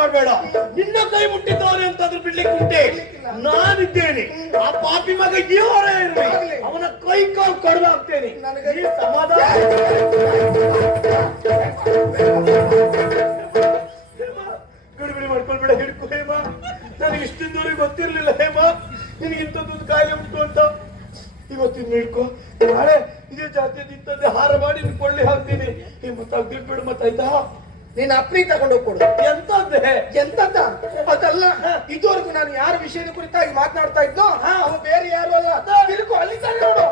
ಮಾಡಬೇಡ. ನಿನ್ನ ಕೈ ಮುಟ್ಟಿದ್ದವನೇ ಅಂತಾದ್ರೂ ಬಿಡ್ಲಿಕ್ಕೆ ಉಂಟೆ? ನಾನಿದ್ದೇನೆ. ಆ ಪಾಪಿ ಮಗ ಜೀವರೇ ಇರಲಿ, ಅವನ ಕೈ ಕಾಲು ಕಡ್ದಾಗ್ತೇನೆ. ನನಗೆ ಸಮಾಧಾನ. ಗಡಿಬಿಡಿ ಮಾಡ್ಕೊಳ್ಬೇಡ, ಹಿಡ್ಕೊ ಹೇಮ. ನನಗೆ ಇಷ್ಟಿದ್ದವರಿಗೆ ಗೊತ್ತಿರ್ಲಿಲ್ಲ ಹೇಮ ನಿನಗೆ ಇಂಥದ್ದೊಂದು ಕಾಯಿಲೆ ಉಂಟು ಅಂತ. ಇವತ್ತಿನ ಹಿಡ್ಕೊ, ನಾಳೆ ಇದೇ ಜಾತಿಯಲ್ಲಿ ಇಂಥದ್ದೇ ಹಾರ ಮಾಡಿ ನಿನ್ ಕೊಳ್ಳಿ ಹಾಕ್ತೀನಿ. ಮತ್ತೆ ತೆಗ್ದಿಟ್ಬೇಡ ಮತ್ತಾಯ್ತಾ? ನೀನ್ ಅಪ್ನಿ ತಗೊಂಡೋಗಿ ಕೊಡು. ಎಂತದ್ದೇ? ಎಂತದ್ದ ಅದಲ್ಲ. ಇದುವರೆಗೂ ನಾನು ಯಾರ ವಿಷಯದ ಕುರಿತಾಗಿ ಮಾತನಾಡ್ತಾ ಇದ್ದೋ ಅವನು ಬೇರೆ ಯಾರು ಅಲ್ಲ. ತಿಳ್ಕೊ, ಅಲ್ಲಿ ನೋಡು.